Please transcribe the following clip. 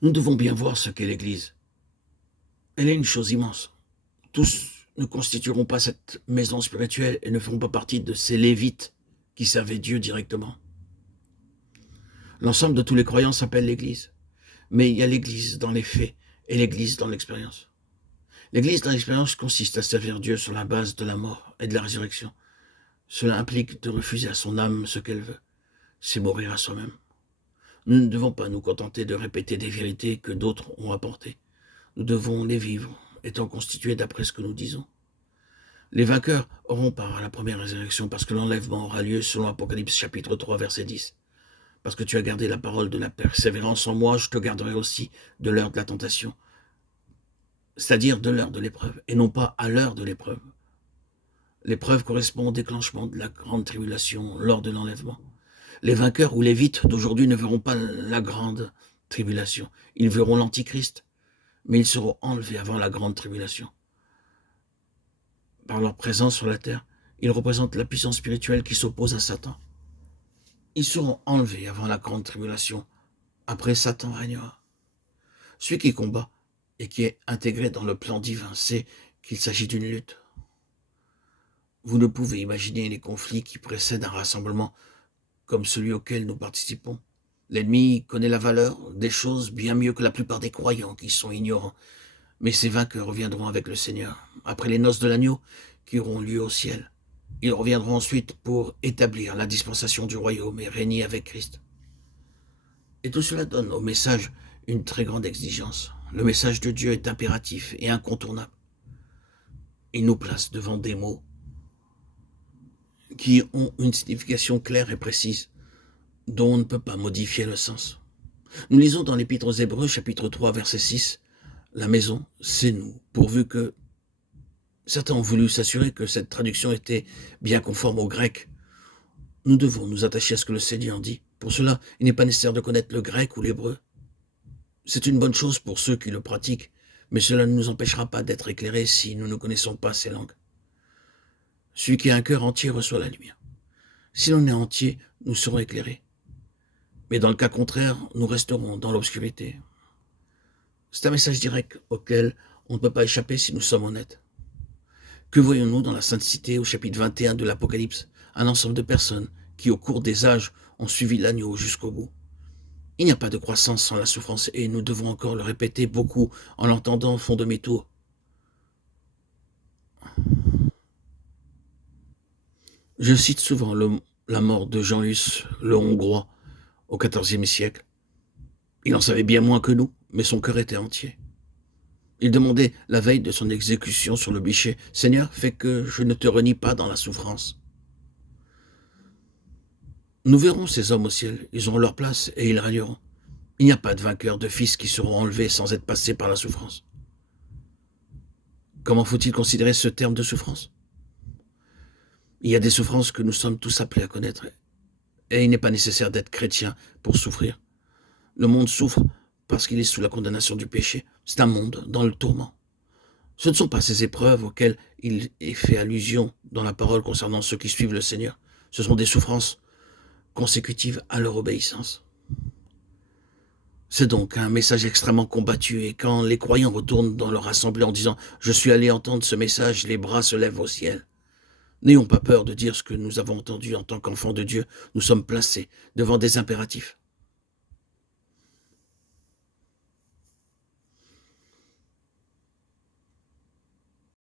Nous devons bien voir ce qu'est l'Église. Elle est une chose immense. Tous ne constitueront pas cette maison spirituelle et ne feront pas partie de ces lévites qui servaient Dieu directement. L'ensemble de tous les croyants s'appelle l'Église. Mais il y a l'Église dans les faits et l'Église dans l'expérience. L'Église dans l'expérience consiste à servir Dieu sur la base de la mort et de la résurrection. Cela implique de refuser à son âme ce qu'elle veut. C'est mourir à soi-même. Nous ne devons pas nous contenter de répéter des vérités que d'autres ont apportées. Nous devons les vivre, étant constitués d'après ce que nous disons. Les vainqueurs auront part à la première résurrection parce que l'enlèvement aura lieu selon Apocalypse chapitre 3 verset 10. Parce que tu as gardé la parole de la persévérance en moi, je te garderai aussi de l'heure de la tentation, c'est-à-dire de l'heure de l'épreuve, et non pas à l'heure de l'épreuve. L'épreuve correspond au déclenchement de la grande tribulation lors de l'enlèvement. Les vainqueurs ou les lévites d'aujourd'hui ne verront pas la grande tribulation. Ils verront l'Antichrist, mais ils seront enlevés avant la grande tribulation. Par leur présence sur la terre, ils représentent la puissance spirituelle qui s'oppose à Satan. Ils seront enlevés avant la grande tribulation. Après, Satan régnera. Celui qui combat et qui est intégré dans le plan divin sait qu'il s'agit d'une lutte. Vous ne pouvez imaginer les conflits qui précèdent un rassemblement comme celui auquel nous participons. L'ennemi connaît la valeur des choses bien mieux que la plupart des croyants qui sont ignorants. Mais ces vainqueurs reviendront avec le Seigneur, après les noces de l'agneau qui auront lieu au ciel. Ils reviendront ensuite pour établir la dispensation du royaume et régner avec Christ. Et tout cela donne au message une très grande exigence. Le message de Dieu est impératif et incontournable. Il nous place devant des mots qui ont une signification claire et précise, dont on ne peut pas modifier le sens. Nous lisons dans l'Épître aux Hébreux, chapitre 3, verset 6, « La maison, c'est nous, pourvu que... » Certains ont voulu s'assurer que cette traduction était bien conforme au grec. Nous devons nous attacher à ce que le Seigneur dit. Pour cela, il n'est pas nécessaire de connaître le grec ou l'hébreu. C'est une bonne chose pour ceux qui le pratiquent, mais cela ne nous empêchera pas d'être éclairés si nous ne connaissons pas ces langues. Celui qui a un cœur entier reçoit la lumière. Si l'on est entier, nous serons éclairés. Mais dans le cas contraire, nous resterons dans l'obscurité. C'est un message direct auquel on ne peut pas échapper si nous sommes honnêtes. Que voyons-nous dans la Sainte Cité au chapitre 21 de l'Apocalypse? Un ensemble de personnes qui, au cours des âges, ont suivi l'agneau jusqu'au bout. Il n'y a pas de croissance sans la souffrance et nous devons encore le répéter. Beaucoup, en l'entendant, font demi-tour. Je cite souvent la mort de Jean Hus, le Hongrois, au XIVe siècle. Il en savait bien moins que nous, mais son cœur était entier. Il demandait la veille de son exécution sur le bûcher, « Seigneur, fais que je ne te renie pas dans la souffrance. » Nous verrons ces hommes au ciel, ils auront leur place et ils régneront. Il n'y a pas de vainqueurs, de fils qui seront enlevés sans être passés par la souffrance. Comment faut-il considérer ce terme de souffrance? Il y a des souffrances que nous sommes tous appelés à connaître, et il n'est pas nécessaire d'être chrétien pour souffrir. Le monde souffre parce qu'il est sous la condamnation du péché. C'est un monde dans le tourment. Ce ne sont pas ces épreuves auxquelles il est fait allusion dans la parole concernant ceux qui suivent le Seigneur. Ce sont des souffrances consécutives à leur obéissance. C'est donc un message extrêmement combattu, et quand les croyants retournent dans leur assemblée en disant « Je suis allé entendre ce message », les bras se lèvent au ciel. N'ayons pas peur de dire ce que nous avons entendu en tant qu'enfants de Dieu. Nous sommes placés devant des impératifs.